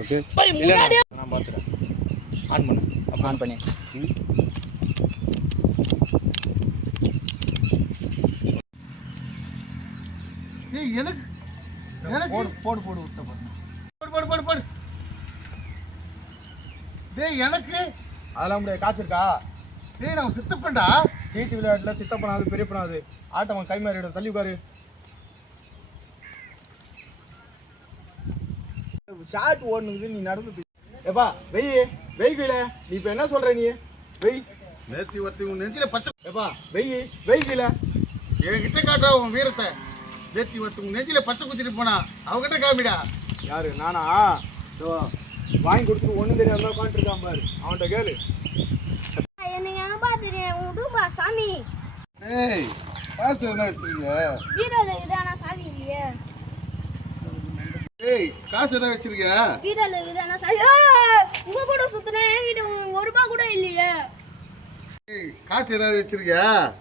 Okay நான் பார்த்துறேன். On பண்ணு. On பண்ணி எனக்கு போடு விட்ட பாருங்க. போடு டேய் எனக்கு அதெல்லாம் முடியாது. காசு இருக்கா? டேய் நான் சித்தப்பேன்டா. சீட்டு விளையாட்டுல சித்தப்பனாது பெரியப்பனாது ஆட்டம் கை மாறிடும். தள்ளி உட்காரு. ஷார்ட் ஓடுனுக்குது, நீ நடந்து ஏப்பா வெய் கீழே. நீ இப்போ என்ன சொல்ற? நீ வெய் நேத்தி ஒருத்தி உன் நெஞ்சில பச்சை ஏப்பா வெய் கீழே. என்கிட்ட காட்டுறா உன் வீரத்தை. நேத்தி ஒருத்தி உன் நெஞ்சில பச்சை குத்திட்டு போனா அவகிட்ட காமிடா. யாரு? நானா? வாங்கி கொடுத்துட்டு ஒன்றும் தெரியாம உட்காந்துருக்கான் பாரு. அவன்கிட்ட கேளு. என்னங்க பாத்துறேன் உடுபா சாமி. ஏய் காசு என்ன வச்சிருக்க? வீரல இதானா சாவி இல்லையே. ஏய் காசு எதாவது வச்சிருக்க? வீரல இதானா சாவி. உங்க கூட சுத்துறேன், என்கிட்ட 1 ரூபாய் கூட இல்லையே. ஏய் காசு ஏதாவது வச்சிருக்க?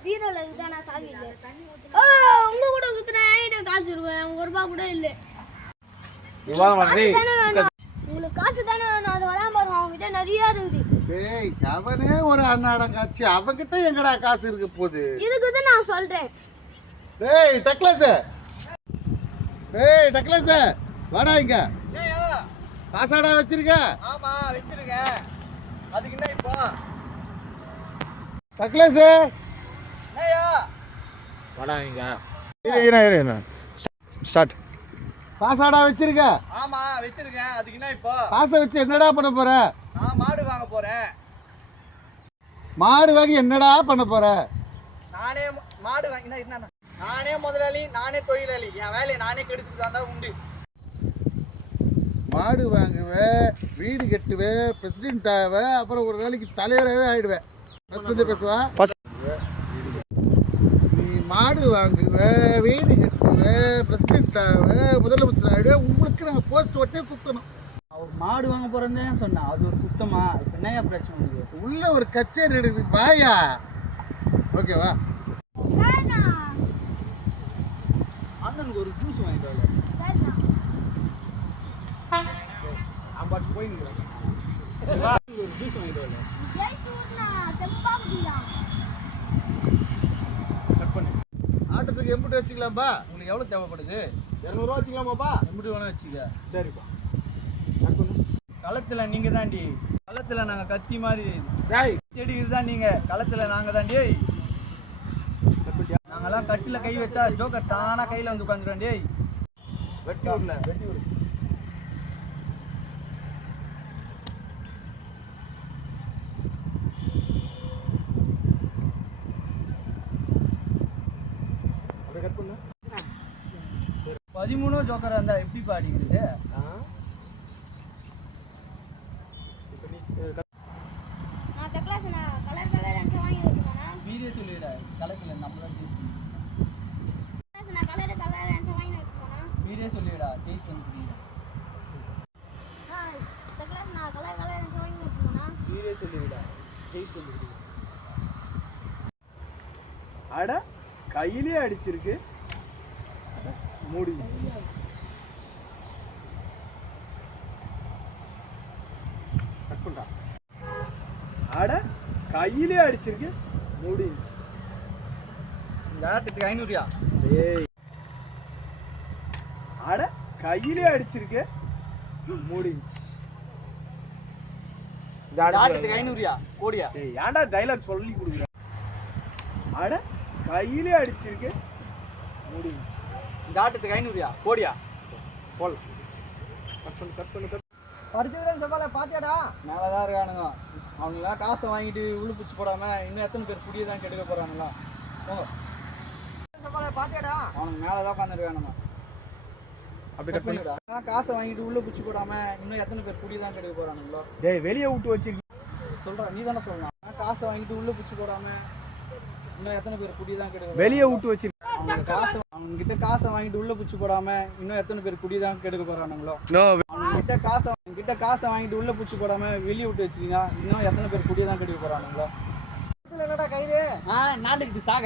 வீரல இதானா சாவி இல்ல. உங்க கூட சுத்துறேன், என்கிட்ட காசு இருக்கு, 1 ரூபாய் கூட இல்ல. உங்களுக்கு காசு தானே வேணும், அது வராம பாருங்க. அவங்க கிட்ட நிறைய இருக்குது. ஏய் அவனே ஒரு அன்னாடம் காட்சி, அவகிட்ட எங்கடா காசு இருக்க போகுது? இதுக்குதான் நான் சொல்றேன். ஏய் டக்ளஸ் வாடா இங்க. காசாடா வச்சிருக்க? ஆமா வச்சிருக்கேன். அதுக்கு என்ன இப்போ? டக்ளஸ் ஏயா வாடா இங்க. இரு ஸ்டார்ட். காசாடா வச்சிருக்க? ஆமா வச்சிருக்கேன். அதுக்கு என்ன இப்போ? காசை வச்சு என்னடா பண்ண போற? நான் மாடு வாங்க போறேன். மாடு வாங்கி என்னடா பண்ண போற? நானே மாடு வாங்கினா என்ன? நானே முதலாளி, நானே தொழிலாளி. என் வேலையை நானே கெடுத்துட்டு உண்டு. மாடு வாங்குவே, வீடு கட்டுவே, பிரசிடென்ட் ஆவே, அப்புறம் ஒரு நாளைக்கு தலைவராகவே ஆயிடுவேன். பேசுவா. நீ மாடு வாங்குவே, வீடு கட்டுவே, பிரசிடென்ட் ஆவே, முதலமைச்சர் ஆயிடுவே. உங்களுக்கு நாங்கள் போஸ்ட் ஒட்டே சுத்தணும். அவர் மாடு வாங்க போறேன்னு சொன்னா அது ஒரு குத்தமா? இப்போ என்னையா பிரச்சனை உங்களுக்கு? உள்ள ஒரு கச்சேரி எடுக்குது வாயா. ஓகேவா? அண்ணனுக்கு ஒரு ஜூஸ் வாங்கிட்டு வரல. பாட்டு போயின்னு ஒரு ஜூஸ் வாங்கிட்டு வரல. கட் பண்ணு. ஆட்டத்துக்கு எம்பிட்டு வச்சுக்கலாம்பா? உங்களுக்கு எவ்வளோ தேவைப்படுது? 200 ரூபா வச்சுக்கலாமாப்பா? எப்படி வேணா வச்சுக்க. சரிப்பா. கட் பண்ணு. களத்தில் நீங்கள் தாண்டி. களத்தில் நாங்கள் கத்தி மாதிரி செடிக்கிறது தான் நீங்கள். களத்தில் நாங்கள் தாண்டி. நாங்கள்லாம் கட்டில் கை வச்சா ஜோக்கர் தானாக கையில் வந்து உட்காந்துருவாண்டி. வெட்டி ஊரில் வெட்டி ஊர். அப்படியே கட் பண்ணு. 13 ஜோக்கராக இருந்தால் எப்படி பாடிக்கிறது? வீடியோ சொல்லிடுறா. கலப்பில் நம்மளாம் டேஸ்ட் வீடியோ சொல்லிவிடா. டேஸ்ட் வந்து வீடியோ சொல்லிவிடா. டேஸ்ட் வந்து அட கையிலே அடிச்சிருக்கு. மூடி கட் பண்ணா. அட கையிலே அடிச்சிருக்கு. மூடி இந்த ஆட்டத்துக்கு 500. டேய் அட கையிலே அடிச்சிருக்கு. மூடி இந்த ஆட்டத்துக்கு 500 கோடியா? டேய் ஏன்டா டைலாக் சொல்லி கொடுக்குற? அட கையிலே அடிச்சிருக்கு. மூடி இந்த ஆட்டத்துக்கு 500 கோடியா? போல் கட் பண்ணு. படிச்சதுதான் செவ்வாழை பாத்தியாடா? மேலே தான் இருக்கானுங்க. அவங்களாம் காசை வாங்கிட்டு உள்ளு பிடிச்சி போடாமல் இன்னும் எத்தனை பேர் புடியை தான் கெடுக்க போகிறாங்களா? போங்க. செவ்வாழை பாத்தியாடா? அவனுக்கு மேலே தான் உட்காந்துருக்கானுங்க. அப்படி கட் பண்ணிடா. காசை வாங்கிட்டு உள்ளே பிடிச்சி போடாமல் இன்னும் எத்தனை பேர் புடியை தான் கெடுக்க போகிறானுங்களோ? டேய் வெளியே விட்டு வச்சிருக்கீங்க சொல்கிறேன். நீ தானே சொல்லலாம். காசை வாங்கிட்டு உள்ளே பிடிச்சி போடாமல் இன்னும் எத்தனை பேர் புடியை தான் கெடுக்க? வெளியே விட்டு வச்சிருக்கீங்க. அவங்ககிட்ட காசை வாங்கிட்டு உள்ள பூச்சி போடாம இன்னும் எத்தனை பேர் குடி தான் கெடுக்க போறானுங்களோ? அவங்ககிட்ட காசை வாங்கிட்டு உள்ள பூச்சி போடாம வெளியே விட்டு வச்சிருக்கீங்க. இன்னும் எத்தனை பேர் குடி தான் கெடுக்க போறானுங்களோ? என்னடா கயிறு? நாண்டுக்கிட்டு சாக.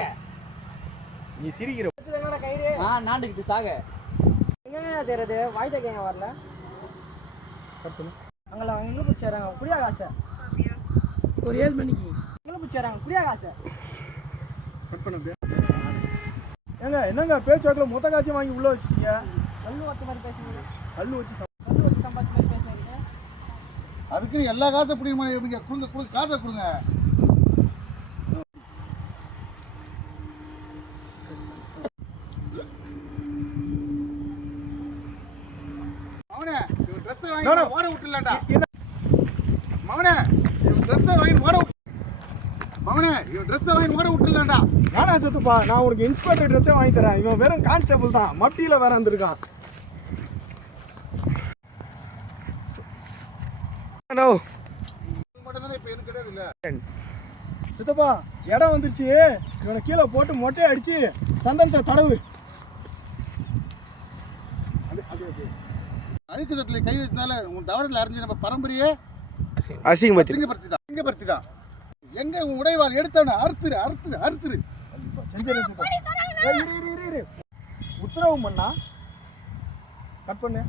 நீ சிரிக்கிற. என்னடா கயிறு? நாண்டுக்கிட்டு சாக. எங்க தெரியுது? வாய்தா கேங்க வரல. அங்கே எங்கே பிடிச்சாராங்க குடியா காசை ஒரு 7 மணிக்கு எங்கே பிடிச்சாராங்க குடியா காசை கட் பண்ண ஏங்க என்னங்க பேச்சுவாக்கில் மொத்த காசையும் வாங்கி உள்ள வச்சுட்டீங்க. கல் ஓட்ட மாதிரி பேசுறீங்க, கல் வச்சு கல் ஓட்டு சம்பாதிச்ச மாதிரி பேசுறீங்க. அதுக்கு எல்லா காசை பிடிக்குமா எப்படிங்க கொடுங்க காசை கொடுங்க. மவனே இவன் ட்ரெஸ்ஸை வாங்கி ஓட விட்டுலாம்டா. மவனே இவன் ட்ரெஸ்ஸை வாங்கி ஓட விட்டு மவனே இவன் ட்ரெஸ்ஸை வாங்கி ஓட விட்டுலாம்டா. ஏன்னா சத்துப்பா நான் உனக்கு இன்ஸ்பெக்டர் ட்ரெஸ்ஸே வாங்கி தரேன். இவன் வெறும் கான்ஸ்டபிள் தான், மப்டியில் வேற வந்திருக்கான். மட்டும் தானே இப்போ எனக்கு கிடையாது இல்லை. சித்தப்பா இடம் வந்துருச்சு, இவனை கீழே போட்டு மொட்டையை அடிச்சு சந்தனத்தை தடவு. அழுக்கு தட்டில் கை வச்சதால உன் தவறத்தில் அறிஞ்சு நம்ம பரம்பரையே அசிங்கப்படுத்திட்டான். எங்க உன் உடைவாள் எடுத்தவன அறுத்துரு அறுத்துரு அறுத்துரு செஞ்சிரு. உத்தரவு பண்ணா கட் பண்ணு.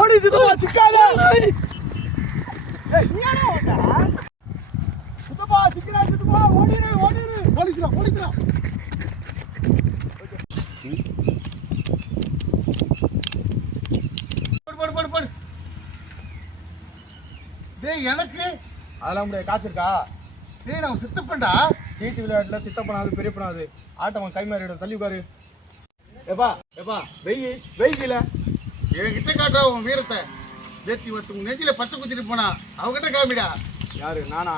ஓடி சித்தப்பா சிக்காத. ஏய் நீ என்ன ஓட்டா? சித்தப்பா சிக்கறா சித்தப்பா ஓடிரு போலீஸ்ரா. போடு. டேய் எனக்கு அதெல்லாம் முடியாது. காசு இருக்கா? டேய் நான் சித்தப்பேன்டா. சீட்டு விளையாட்டுல சித்தப்பனாது பெரியப்பனாது ஆட்டவன் கை மாறிடும். தள்ளி உட்காரு. எப்பா வெய் கீழே என்கிட்ட காட்டுறா உன் வீரத்தை. வேத்தி வத்து நெஞ்சில பச்சை குத்திட்டு போனா அவகிட்ட காமிடா. யாரு நானா?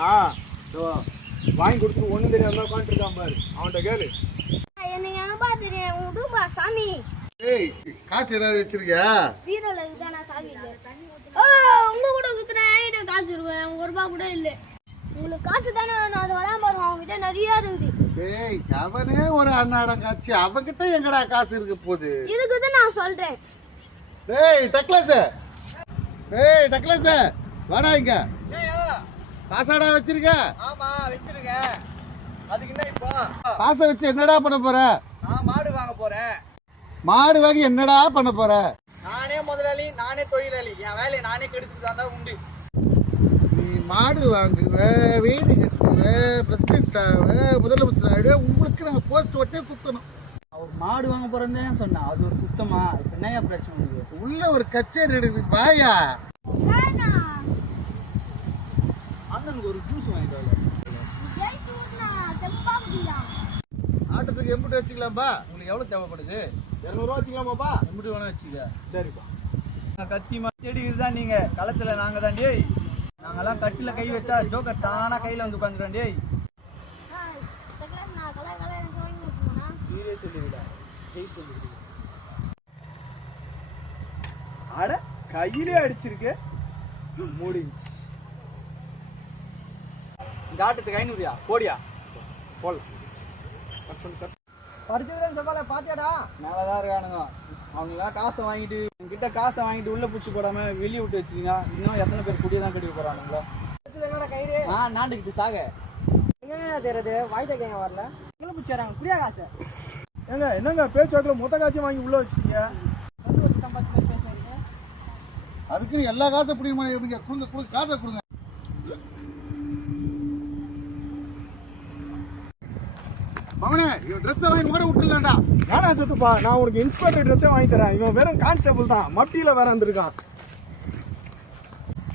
வாங்கி கொடுத்து ஒண்ணு தெரியாம உட்காந்துருக்கான் பாரு, அவன்கிட்ட கேளு. எனக்கு எங்கப்பா தெரியும் உடுப்பா சாமி. ஏய் காசு ஏதாவது வச்சிருக்கியா? வீரல இதுதானா சாவி இல்ல. உங்க கூட சுத்துறேன் என்கிட்ட காசு இருக்கு, 1 ரூபா கூட இல்ல. உங்களுக்கு காசு தானே வேணும், அது வராம பாருங்க அவங்ககிட்ட நிறைய இருக்குது. டேய் அவனே ஒரு அண்ணாடம் காட்சி, அவகிட்ட எங்கடா காசு இருக்க போகுது? இருக்குதுன்னு நான் சொல்றேன். டேய் டக்ளஸ் வாடா இங்க. காசாடா வச்சிருக்க? ஆமா வச்சிருக்கேன். அதுக்கு என்ன இப்போ? காசை வச்சு என்னடா பண்ண போற? நான் மாடு வாங்க போறேன். மாடு வாங்கி என்னடா பண்ண போற? நானே முதலாளி, நானே தொழிலாளி, என் வேலையை நானே கெடுத்துதான் உண்டு. நீ மாடு வாங்குவ, வீடு கட்டுவ, பிரசிடென்ட் ஆவ, முதலமைச்சர் ஆயிடுவ, உங்களுக்கு நாங்க போஸ்ட் ஒட்டே சுத்தணும். அவர் மாடு வாங்க போறேன்னு சொன்னா அது ஒரு குத்தமா? இப்போ என்னையா பிரச்சனை உங்களுக்கு? உள்ள ஒரு கச்சேரி எடுக்குது பாயா. அண்ணனுக்கு ஒரு ஜூஸ் வாங்கிட்டு வரல. ஆட்டத்துக்கு எம்பிட்டு வச்சுக்கலாம்பா? உங்களுக்கு எவ்வளவு தேவைப்படுது? 200 ரூபா வச்சுக்கலாமாப்பா? எப்படி வேணா வச்சுக்க. சரிப்பா. கத்தி தேடிக்கிறது தான் நீங்க, களத்துல நாங்க தான். டேய் நாங்கெல்லாம் கட்டில கை வச்சா ஜோக்கர் தானா கையில வந்து உட்காந்துருவோம். டேய் நீரே சொல்லிவிடா, ஜெய் சொல்லிவிடு. அட கையிலே அடிச்சிருக்கு, முடிஞ்சு. இந்த ஆட்டத்துக்கு 500 போடியா போடலாம். பரிசுடன் சவாலை பாத்தியாடா? மேலதான் இருக்கானுங்க. அவங்களாம் காசை வாங்கிட்டு என்கிட்ட காசை வாங்கிட்டு உள்ள பூச்சி போடாம வெளியே விட்டு வச்சுக்கீங்க. இன்னும் எத்தனை பேர் குடியை தான் கட்டிக்க போறானுங்களா? கயிறு நாண்டுக்கிட்டு சாக தெரியாது. வாய்த்த கேங்க வரல. எங்க பூச்சாராங்க குடியா காசை ஏங்க என்னங்க பேச்சுவாக்கில் மொத்த காசையும் வாங்கி உள்ள வச்சுட்டீங்க. கல் ஓட்டு சம்பாதிச்ச மாதிரி பேசுறீங்க. அதுக்கு எல்லா காசை பிடிக்குமா எப்படிங்க கொடுங்க காசை கொடுங்க. மவனே இவன் ட்ரெஸ்ஸை வாங்கி ஓட விட்டுலாம்டா. ஏன்னா சத்துப்பா நான் உனக்கு இன்ஸ்பெக்டர் ட்ரெஸ்ஸே வாங்கி தரேன். இவன் வெறும் கான்ஸ்டபிள் தான், மப்டியில் வேற வந்திருக்கான்.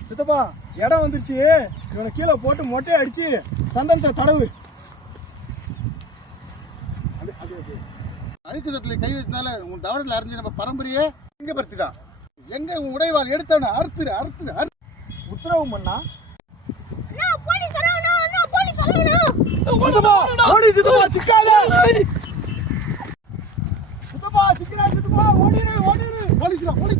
சித்தப்பா இடம் வந்துருச்சு, இவனை கீழே போட்டு மொட்டையை அடிச்சு சந்தனத்தை தடவு. அழுக்கு தட்டில் கை வச்சதால உன் தவறத்தில் அறிஞ்சு நம்ம பரம்பரையே எங்க படுத்திட்டான். எங்க உன் உடைவாள் எடுத்தவன அறுத்துரு அறுத்துரு அறு. உத்தரவு பண்ணா போலீஸ் ஓடி சித்தப்பா சிக்காத. சித்தப்பா சிக்கிறா சித்தப்பா ஓடிரு போலீஸ்ரா போடு.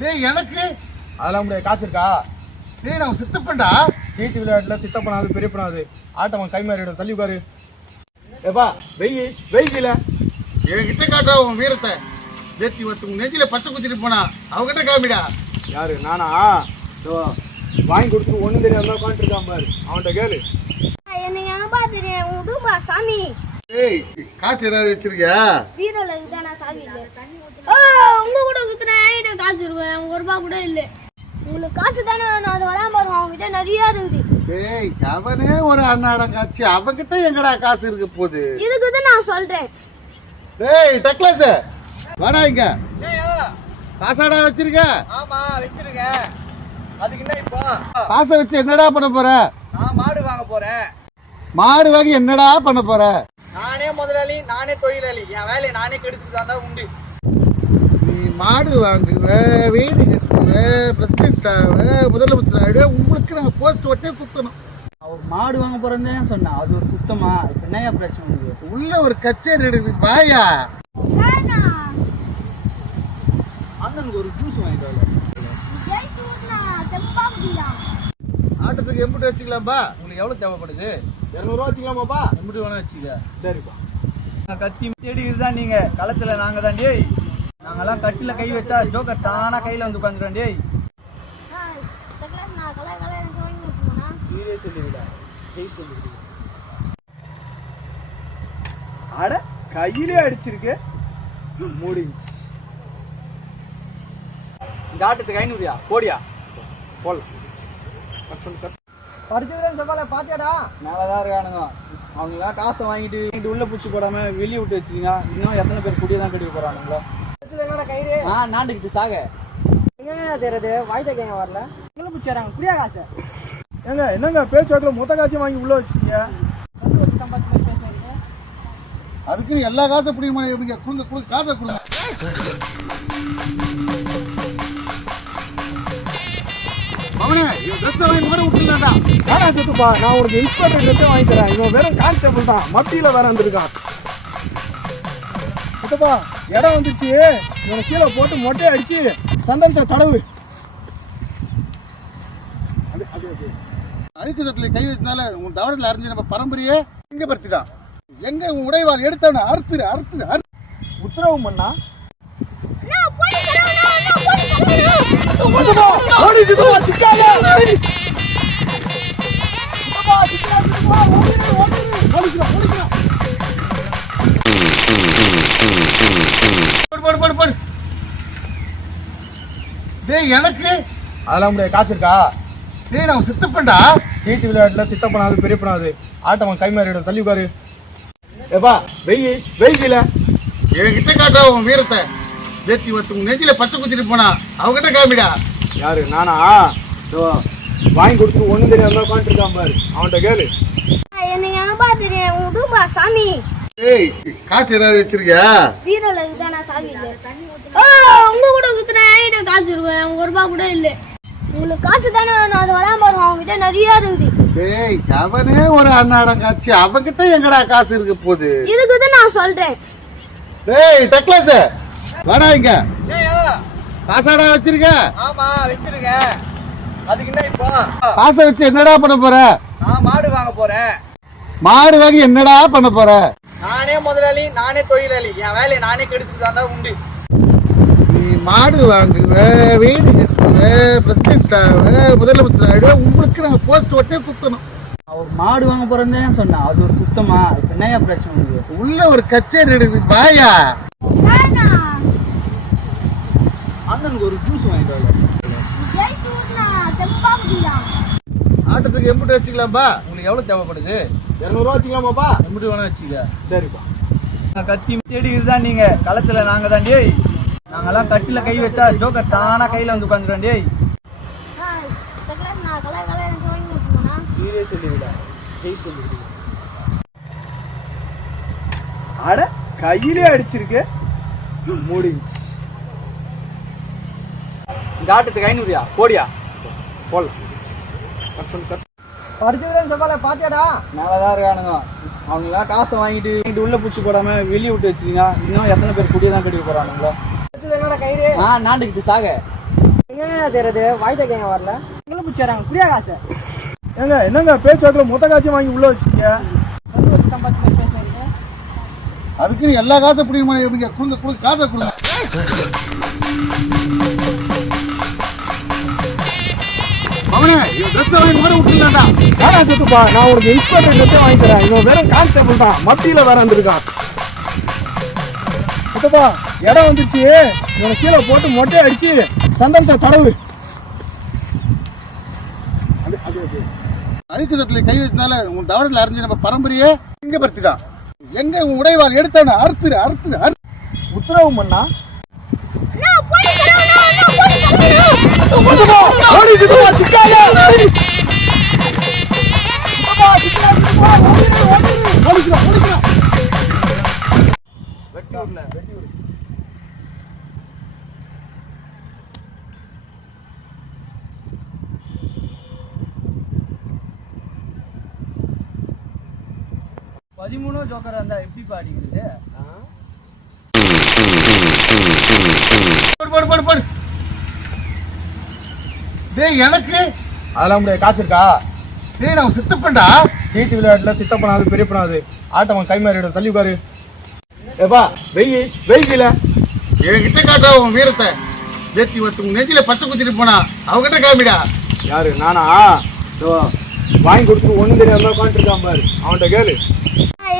டேய் எனக்கு அதெல்லாம் முடியாது. காசு இருக்கா? டேய் நான் சித்தப்பேன்டா. சீட்டு விளையாட்டுல சித்தப்பனாது பெரியப்பனாது ஆட்டவன் கை மாறிடும். தள்ளி உட்காரு. வெய் கீழே என்கிட்ட காட்டுறா உன் வீரத்தை. வேத்தி வத்து நெஞ்சில பச்சை குத்திட்டு போனா அவகிட்ட காமிடா. யாரு நானா? வாங்கி கொடுத்து ஒண்ணு தெரியாம உட்காந்துருக்கான் பாரு, அவன்கிட்ட கேளு. எனக்கு சாமி. ஏய் காசு ஏதாவது வச்சிருக்கியா? வீரல இதுதானா சாவி இல்ல. உங்க கூட சுத்துறேன் என்கிட்ட காசு இருக்கு. 1 ரூபாய் கூட இல்ல. உங்களுக்கு காசு தானே நான் அது வராம பாருங்க அவங்ககிட்ட நிறைய இருக்குது. ஏய் அவனே ஒரு அண்ணாடம் காட்சி அவகிட்ட எங்கடா காசு இருக்க போகுது? இதுக்கு தான் நான் சொல்றேன். ஏய் டக்ளஸ் வாடா இங்க. ஏயா காசாடா வச்சிருக்க? ஆமா வச்சிருக்கேன். அதுக்கு என்ன இப்போ? காசை வச்சு என்னடா பண்ண போற? நான் மாடு வாங்க போறேன். மாடு வாங்கி என்னடா பண்ண போற? நானே முதலாளி நானே தொழிலாளி. என் வேலையை நானே கெடுத்துட்டு உண்டு. நீ மாடு வாங்குவ, வீடு கட்டுவ, பிரசிடென்ட் ஆவ, முதலமைச்சர் ஆயிடுவ. உங்களுக்கு நாங்க போஸ்ட் ஒட்டே சுத்தணும். அவர் மாடு வாங்க போறேன்னு சொன்னா அது ஒரு சுத்தமா? இப்ப என்னையா பிரச்சனை உங்களுக்கு? உள்ள ஒரு கச்சேரி எடுக்குது வாயா. அண்ணனுக்கு ஒரு ஜூஸ் வாங்கிட்டு வரல. ஆட்டத்துக்கு எம்பிட்டு வச்சுக்கலாம்பா? உங்களுக்கு எவ்வளவு தேவைப்படுது? 200 ரூபா வச்சுக்கலாமாப்பா? எப்படி வேணா வச்சுக்க. சரிப்பா. கத்தி தேடி இதுதான் நீங்க களத்துல நாங்க தான் டேய். நாங்கெல்லாம் கட்டில கை வச்சா ஜோக்கர் தானா கையில வந்து உட்காந்துருவோம் டேய். நீரே சொல்லிவிடா. ஜெய் சொல்லிவிடு. அட கையிலே அடிச்சிருக்கு. முடிஞ்சு. இந்த ஆட்டத்துக்கு 500 கோடியா போடலாம். பரிசுவரன் சவாலை பாத்தியாடா? மேலதான் இருக்கானுங்க. அவங்களாம் காசை வாங்கிட்டு உள்ள பூச்சி போடாம வெளியே விட்டு வச்சுக்கீங்க. இன்னும் எத்தனை பேர் குடியை தான் கட்டிக்க போறானுங்களோ? என்னடா கயிறு? நாண்டுக்கிட்டு சாக என்ன தெரியுது? வாய்தா கேங்க வரல. உள்ள பூச்சாராங்க புரியா காசை. ஏங்க என்னங்க பேச்சுவாக்கில் மொத்த காசையும் வாங்கி உள்ள வச்சுக்கீங்க. அதுக்கு எல்லா காசை பிடிக்க மாட்டேங்க. கொடுங்க காசை கொடுங்க. அவனே இவன் ட்ரெஸ் வாங்கி மாட விட்டுலாம்டா. வேணா செத்துப்பா, நான் உனக்கு இன்ஸ்பெக்டர் ட்ரெஸ்ஸே வாங்கி தரேன். இவன் வெறும் கான்ஸ்டபிள் தான், மப்பியில வேற வந்திருக்கான். செத்துப்பா இடம் வந்துச்சு, இவனை கீழே போட்டு மொட்டையை அடிச்சு சந்தனத்தை தடவு. அழுக்கு சத்துல கை வச்சதால உன் தவறத்தில் அறிஞ்சு நம்ம பரம்பரையே எங்க படுத்திட்டான். எங்க உன் உடைவாள் எடுத்தவன அறுத்துரு. உத்தரவு பண்ணா எனக்கு அதெல்லாம் முடியாது. காசு இருக்கா? டேய் நான் சித்தப்பண்டா. சீட்டு விளையாட்டுல சித்தப்பனாது பெரியப்பனாது ஆட்டம் கை மாறிடும். தள்ளி உட்காரு. ஏப்பா வெய் கீழே என்கிட்ட காட்டா உன் வீரத்தை. வேத்தி வச்சு உன் நெஞ்சில பச்சை குத்திட்டு போனா அவகிட்ட காமிடா. யாரு? நானா? வாங்கி கொடுத்து ஒண்ணும் தெரியாம உட்காந்துருக்கான் பாரு, அவன்கிட்ட கேளு. எனக்கு என்னப்பா தெரியும் விடுப்பா சாமி. ஏய் காசு ஏதாவது வச்சிருக்கியா? வீரல இதுதானா சாவி இல்ல. உங்க கூட சுத்துறேன் என்கிட்ட காசு இருக்கு. 1 ரூபாய் கூட இல்ல. உங்களுக்கு காசு தானே நான் அது வராம பாருங்க அவங்ககிட்ட நிறைய இருக்குது. ஏய் அவனே ஒரு அண்ணாடம் காட்சி அவகிட்ட எங்கடா காசு இருக்க போகுது? இதுக்கு தான் நான் சொல்றேன். ஏய் டக்ளஸ் வாடா இங்க. ஏயா காசாடா வச்சிருக்க? ஆமா வச்சிருக்கேன். அதுக்கு என்ன இப்போ? காசை வச்சு என்னடா பண்ண போற? நான் மாடு வாங்க போறேன். மாடு வாங்கி என்னடா பண்ண போற? நானே முதலாளி நானே தொழிலாளி. என் வேலையை நானே கெடுத்துட்டு உண்டு. நீ மாடு வாங்குவ, வீடு கட்டுவ, பிரசிடென்ட் ஆவ, முதலமைச்சர் ஆயிடுவ. உங்களுக்கு நாங்க போஸ்ட் ஒட்டே சுத்தணும். அவர் மாடு வாங்க போறேன்னு சொன்னா அது ஒரு சுத்தமா? இப்ப என்னையா பிரச்சனை உங்களுக்கு? உள்ள ஒரு கச்சேரி எடுக்குது வாயா. அண்ணனுக்கு ஒரு ஜூஸ் வாங்கிட்டு வரல. ஆட்டத்துக்கு எம்பிட்டு வச்சுக்கலாம்பா? உங்களுக்கு எவ்வளவு தேவைப்படுது? 200 ரூபா வச்சுக்கலாமாப்பா? எப்படி வேணா வச்சுக்க. சரிப்பா. கத்தி தேடி இதுதான் நீங்க களத்துல நாங்க தான் டேய். நாங்கெல்லாம் கட்டில கை வச்சா ஜோக்கர் தானா கையில வந்து உட்காந்துருவோம் டேய். நீரே சொல்லிவிடா. ஜெய் சொல்லிவிடு. அட கையிலே அடிச்சிருக்கு. முடிஞ்சு. இந்த ஆட்டத்துக்கு 500 கோடியா போடலாம். பரிசுவரன் சவாலை பாத்தியாடா? மேலதான் இருக்கானுங்க. அவங்களாம் காசை வாங்கிட்டு உள்ள பூச்சி போடாம வெளியே விட்டு வச்சுக்கீங்க. இன்னும் எத்தனை பேர் குடியை தான் கட்டிக்க போறானுங்களோ? என்னடா கயிறு? நாண்டுக்கிட்டு சாக என்ன தெரியுது? வாய்தா கேங்க வரல. உள்ள பூச்சாராங்க புரியா காசை. ஏங்க என்னங்க பேச்சுவாக்கில் மொத்த காசையும் வாங்கி உள்ள வச்சுக்கீங்க. அதுக்கு எல்லா காசை பிடிக்க மாட்டேங்க. கொடுங்க காசை கொடுங்க. அவனே இவன் ட்ரெஸ் வாங்கி ஓட விட்டுலாம்டா. வேணா சித்தப்பா, நான் உனக்கு இன்ஸ்பெக்டர் ட்ரெஸ்ஸே வாங்கி தரேன். இவன் வெறும் கான்ஸ்டபிள் தான், மப்பியில வேற வந்திருக்கான். சித்தப்பா, இடம் வந்துச்சு, இவனை கீழே போட்டு மொட்டை அடிச்சு சந்தனத்தை தடவு. அரிக்குதத்துல கை வச்சதால உன் தவறுல அறிஞ்சு நம்ம பரம்பரையே எங்க படுத்திட்டான். எங்க உன் உடைவாள் எடுத்தான அறுத்துரு அறுத்துரு அறு. உத்தரவு பண்ணா அண்ணா, போலீஸ் அண்ணா, அண்ணா, போலீஸ் அண்ணா. ஓடி சித்தப்பா, சிக்காத. வெட்டியூர்ல 13 ஜோக்கரா இருந்தா எப்படி பாடிக்கிறது? போடு போடு போடு. டேய் எனக்கு அதெல்லாம் முடியாது, காசு இருக்கா? டேய் நான் சித்தப்பண்டா. சீட்டு விளையாட்டுல சித்தப்பனாது பெரியப்பனாது ஆட்டவன் கை மாறிடும், தள்ளி உட்காரு. ஏப்பா வெயி வெயில என்கிட்ட காட்டா உன் வீரத்தை. வேத்தி வச்சு நெஞ்சில பச்சை குத்திட்டு போனா அவகிட்ட காமிடா. யாரு? நானா? வாங்கி கொடுத்து ஒண்ணும் தெரியாம உட்காந்துருக்கான் பாரு, அவன்கிட்ட கேளு.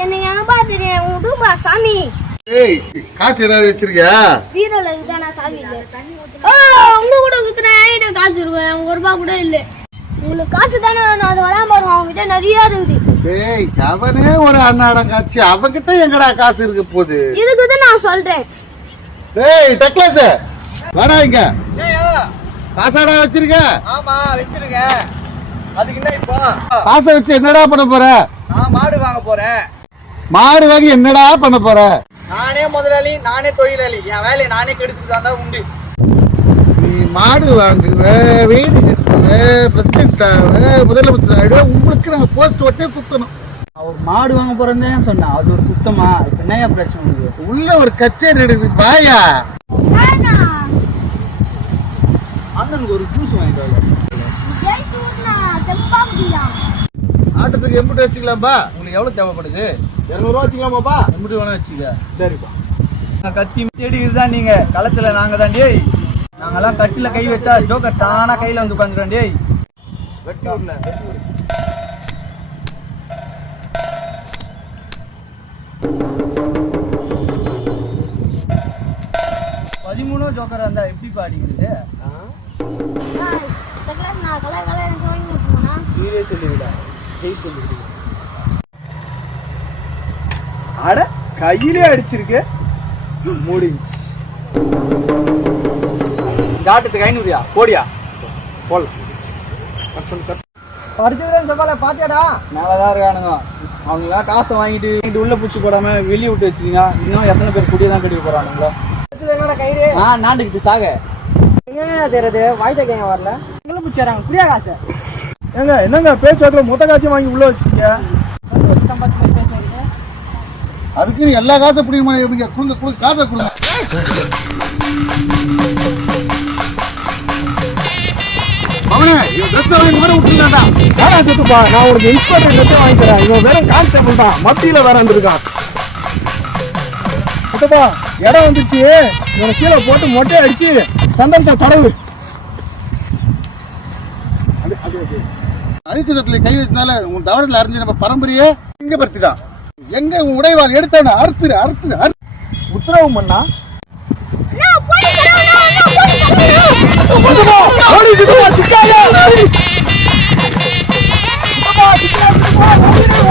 எனக்கு என்னப்பா தெரியும், விடுப்பா சாமி. ஏய் காசு ஏதாவது வச்சிருக்கியா? வீரல இதுதானா சாவி இல்ல. உங்க கூட குத்துறேன், என்கிட்ட காசு இருக்கும், ₹1 கூட இல்ல. உங்களுக்கு காசு தானே வேணும், அது வராம பாருங்க, அவங்க கிட்ட நிறைய இருக்குது. டேய் அவனே ஒரு அண்ணாடம் காட்சி, அவகிட்ட எங்கடா காசு இருக்க போகுது? இதுக்குதான் நான் சொல்றேன். டேய் டக்ளஸ் வாடா இங்க. காசாடா வச்சிருக்க? ஆமா வச்சிருக்கேன். அதுக்கு என்ன இப்போ? காசை வச்சு என்னடா பண்ண போற? நான் மாடு வாங்க போறேன். மாடு வாங்கி என்னடா பண்ண போற? நானே முதலாளி, நானே தொழிலாளி, என் வேலையை நானே கெடுத்துதான் தான் உண்டு. நீ மாடு வாங்குவ, வீடு கட்டுவ, பிரசிடென்ட் ஆவ, முதலமைச்சர் ஆயிடுவ, உங்களுக்கு நாங்க போஸ்ட் ஒட்டே குத்தணும். அவர் மாடு வாங்க போறேன்னு சொன்னா அது ஒரு குத்தமா? இப்ப என்னையா பிரச்சனை உங்களுக்கு? உள்ள ஒரு கச்சேரி எடுக்கு பாயா. அண்ணனுக்கு ஒரு ஜூஸ் வாங்கிட்டு வரல. ஆட்டத்துக்கு எம்பிட்டு வச்சுக்கலாம்பா? உங்களுக்கு எவ்வளவு தேவைப்படுது? 200 வச்சுக்கலாமாப்பா? எப்படி வேணா வச்சுக்க. சரிப்பா. கத்தி தேடிக்கிறது தான் நீங்க, களத்துல நாங்க தான். டேய் நாங்கெல்லாம் கட்டில கை வச்சா ஜோக்கர் தானா கையில வந்து உட்காந்துருவோம். டேய் வெட்டியூர்ல 13 ஜோக்கரா இருந்தா எப்படி பாடிக்கிறது? நீரே சொல்லிவிடா, ஜெய் சொல்லிவிடு. அட கையிலே அடிச்சிருக்கு, முடிஞ்சு. இந்த ஆட்டத்துக்கு 500 கோடியா போல. படிச்சவரேன் சவால பாத்தியாடா? மேலதான் இருக்கானுங்க. அவங்க காசை வாங்கிட்டு உள்ள பூச்சி போடாம வெளியே விட்டு வச்சுக்கீங்க. இன்னும் எத்தனை பேர் குடியை தான் கட்டிட்டு போறானுங்களோ. என்னடா கயிறு? நாட்டுக்கு சாக என்ன தெரியுது? வாய்தா கேங்க வரல, எங்களை பிடிச்சாராங்க புரியா காசு. ஏங்க என்னங்க பேச்சுவாக்கில் மொத்த காசையும் வாங்கி உள்ள வச்சுக்கீங்க. அதுக்கு எல்லா காசை பிடிக்குமா? எப்படிங்க கொடுங்க கொடுங்க, காசை கொடுங்க. அவனே இவன் ட்ரெஸ் வாங்கி ஓட விட்டுலாம்டா. வேணா சித்தப்பா, நான் உனக்கு இன்ஸ்பெக்டர் ட்ரெஸ்ஸே வாங்கி தரேன். இவன் வெறும் கான்ஸ்டபிள் தான், மப்பியில வேற வந்திருக்கான். சித்தப்பா, இடம் வந்துச்சு, இவனை கீழே போட்டு மொட்டை அடிச்சு சந்தனத்தை தடவு. அரிக்குதத்துல கை வச்சதால உன் தவறுல அறிஞ்சு நம்ம பரம்பரையே எங்க படுத்திட்டான். எங்க உன் உடைவாள் எடுத்தான அறுத்துரு அறுத்துரு அறு. உத்தரவு பண்ணா அண்ணா, போலீஸ் அண்ணா, அண்ணா, போலீஸ் அண்ணா. ஓடி சித்தப்பா, சிக்காத. சித்தப்பா, சிக்காத.